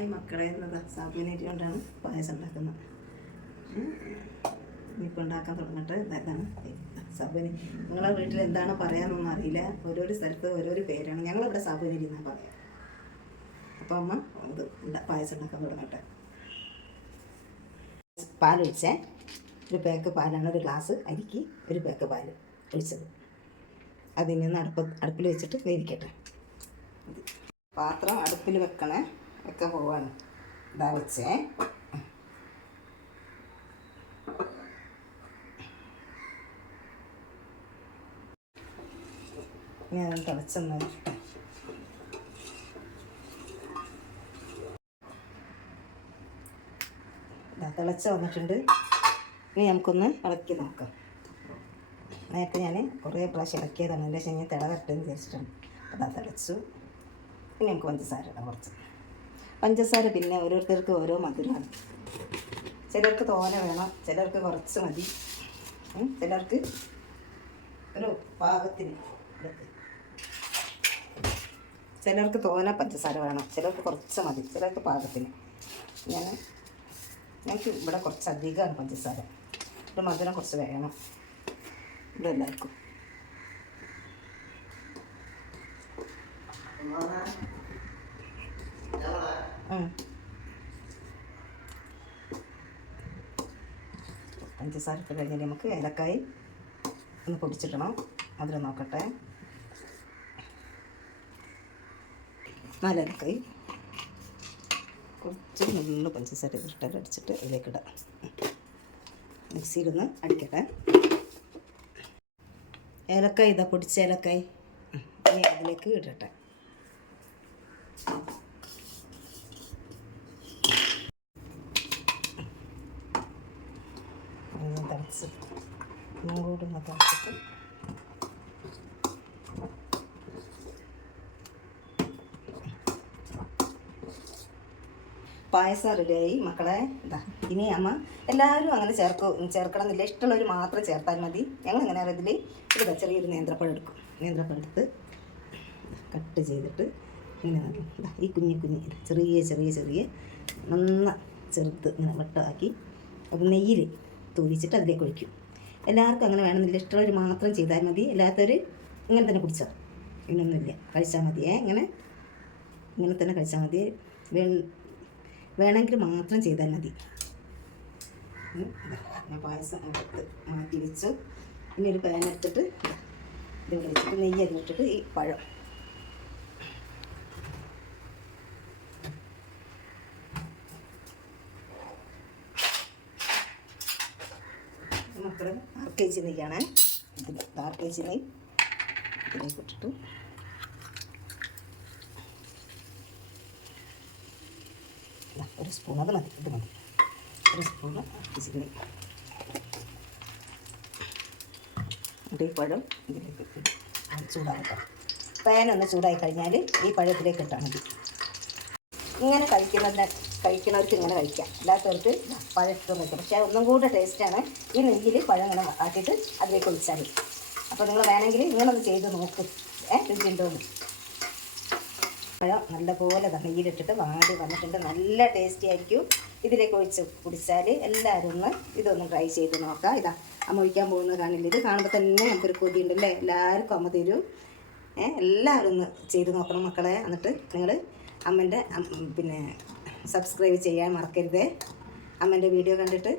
Hi മക്കളെ എന്നത് സാബുനരി കൊണ്ടാണ് പായസം ഉണ്ടാക്കുന്നത്. ഇനിയിപ്പോൾ ഉണ്ടാക്കാൻ തുടങ്ങട്ടെ. ഇതാണ് സാബുനരി. നിങ്ങളെ വീട്ടിൽ എന്താണ് പറയാമെന്നൊന്നും അറിയില്ല. ഓരോരോ സ്ഥലത്ത് ഓരോരോ പേരാണ്. ഞങ്ങളിവിടെ സാബുനരി എന്നാണ് പറയാം. അപ്പോൾ അമ്മ ഇത് പായസം ഉണ്ടാക്കാൻ തുടങ്ങട്ടെ. പാലൊഴിച്ചേ, ഒരു പേക്ക് പാലാണ്, ഒരു ഗ്ലാസ് അരിക്ക് ഒരു പേക്ക് പാൽ ഒഴിച്ചത്. അതിൽ നിന്ന് അടുപ്പിൽ വെച്ചിട്ട് വേവിക്കട്ടെ. പാത്രം അടുപ്പിൽ വെക്കാൻ പോവാണ്. ഇതാ വെച്ചേ. ഞാൻ തിളച്ചെന്ന് തിളച്ച് വന്നിട്ടുണ്ട്. ഇനി നമുക്കൊന്ന് ഇളക്കി നോക്കാം. നേരത്തെ ഞാൻ കുറേ പ്രാവശ്യം ഇളക്കിയതാണ്. എൻ്റെ ശനി തിള തട്ടെന്ന് വിചാരിച്ചിട്ടാണ്. അതാ തിളച്ചു. പിന്നെ നമുക്ക് പഞ്ചസാര ഇടാം കുറച്ച്. പഞ്ചസാര പിന്നെ ഓരോരുത്തർക്ക് ഓരോ മധുരമാണ്. ചിലർക്ക് തോന വേണം, ചിലർക്ക് കുറച്ച് മതി, ചിലർക്ക് ഒരു പാകത്തിന്. ചിലർക്ക് തോന പഞ്ചസാര വേണം, ചിലർക്ക് കുറച്ച് മതി, ചിലർക്ക് പാകത്തിന്. ഞങ്ങൾക്ക് ഇവിടെ കുറച്ച് അധികമാണ് പഞ്ചസാര. ഒരു മധുരം കുറച്ച് വേണം ഇവിടെ എല്ലാവർക്കും. പഞ്ചസാര ഇട്ട് കഴിഞ്ഞാൽ നമുക്ക് ഏലക്കായി ഒന്ന് പൊടിച്ചിടണം. അതിൽ നോക്കട്ടെ. 4 ഏലക്കായി, കുറച്ച് നുള്ളു പഞ്ചസാര ഇട്ടിട്ട് അടിച്ചിട്ട് ഇതിലേക്കിടാം. മിക്സിയിലൊന്ന് അടിക്കട്ടെ. ഏലക്കായി ഇതാ പൊടിച്ച ഏലക്കായി ഇനി അതിലേക്ക് ഇടട്ടെ. തിളച്ച് കൂടി തിളച്ചിട്ട് പായസം റെഡിയായി മക്കളെ. ഇതാ ഇനി അമ്മ എല്ലാവരും അങ്ങനെ ചേർക്കണം എന്നില്ല. ഇഷ്ടമുള്ളവർ മാത്രം ചേർത്താൽ മതി. ഞങ്ങൾ എങ്ങനെ അറിയത്തില്ല. ഇതാ ചെറിയൊരു നേന്ത്രപ്പഴം എടുക്കും. നേന്ത്രപ്പഴം എടുത്ത് കട്ട് ചെയ്തിട്ട് ഇങ്ങനെ ഈ കുഞ്ഞി ചെറിയ നന്ന ചെറുത്ത് ഇങ്ങനെ വട്ടമാക്കി അത് നെയ്യിൽ തൂവിച്ചിട്ട് അതിലേക്ക് ഒഴിക്കും. എല്ലാവർക്കും അങ്ങനെ വേണമെന്നില്ല. ഇഷ്ടമുള്ളവർ മാത്രം ചെയ്താൽ മതി. അല്ലാത്തവർ ഇങ്ങനെ തന്നെ കുടിച്ചാൽ ഇങ്ങനൊന്നുമില്ല, കഴിച്ചാൽ മതിയേ. ഇങ്ങനെ തന്നെ കഴിച്ചാൽ മതി. വേണമെങ്കിൽ മാത്രം ചെയ്താൽ മതി. ഞാൻ പായസം എടുത്ത് മാറ്റി വെച്ചു. ഇനി ഒരു പാൻ എടുത്തിട്ട് ഇതിവിടെ വെച്ചിട്ട് നെയ്യ് അരിഞ്ഞിട്ടിട്ട് ഈ പഴം മക്കള് 6 kg നെയ്യാണ്. 6 kg നെയ്യ് ഇതിലേക്ക് ഇട്ടിട്ട് ഒരു സ്പൂൺ, അത് മതി, ഇത് മതി. ഒരു സ്പൂൺ 6 kg നെയ്യ്. ഈ പഴം ഇതിലേക്ക് ചൂടാകട്ടെ. പാനൊന്ന് ചൂടായി കഴിഞ്ഞാൽ ഈ പഴത്തിലേക്ക് ഇട്ടാൽ മതി. ഇങ്ങനെ കഴിക്കുന്നവർക്ക് ഇങ്ങനെ കഴിക്കാം, അല്ലാത്തവർക്ക് പഴം ഇട്ട് വയ്ക്കാം. പക്ഷേ ഒന്നും കൂടെ ടേസ്റ്റാണ് ഈ നെയ്യിൽ പഴം ഇങ്ങനെ ആക്കിയിട്ട് അതിലേക്ക് ഒഴിച്ചാൽ. അപ്പോൾ നിങ്ങൾ വേണമെങ്കിൽ ഇങ്ങനൊന്ന് ചെയ്ത് നോക്കും, രുചിയുണ്ടോന്ന്. പഴം നല്ലപോലെ നെയ്യിലിട്ടിട്ട് വാടി വന്നിട്ടുണ്ട്. നല്ല ടേസ്റ്റി ആയിരിക്കും. ഇതിലേക്ക് ഒഴിച്ച് കുടിച്ചാൽ എല്ലാവരും ഇതൊന്ന് ട്രൈ ചെയ്ത് നോക്കാം. ഇതാ അമ്മ ഒഴിക്കാൻ പോകുന്നത് കാണില്ല. ഇത് കാണുമ്പോൾ തന്നെ നമുക്കൊരു കൊതിയുണ്ടല്ലേ. എല്ലാവർക്കും അമ്മ തരും. എല്ലാവരും ഒന്ന് ചെയ്ത് നോക്കണം മക്കളെ. എന്നിട്ട് നിങ്ങൾ അമ്മൻ്റെ സബ്സ്ക്രൈബ് ചെയ്യാൻ മറക്കരുത്. അമ്മൻ്റെ വീഡിയോ കണ്ടിട്ട്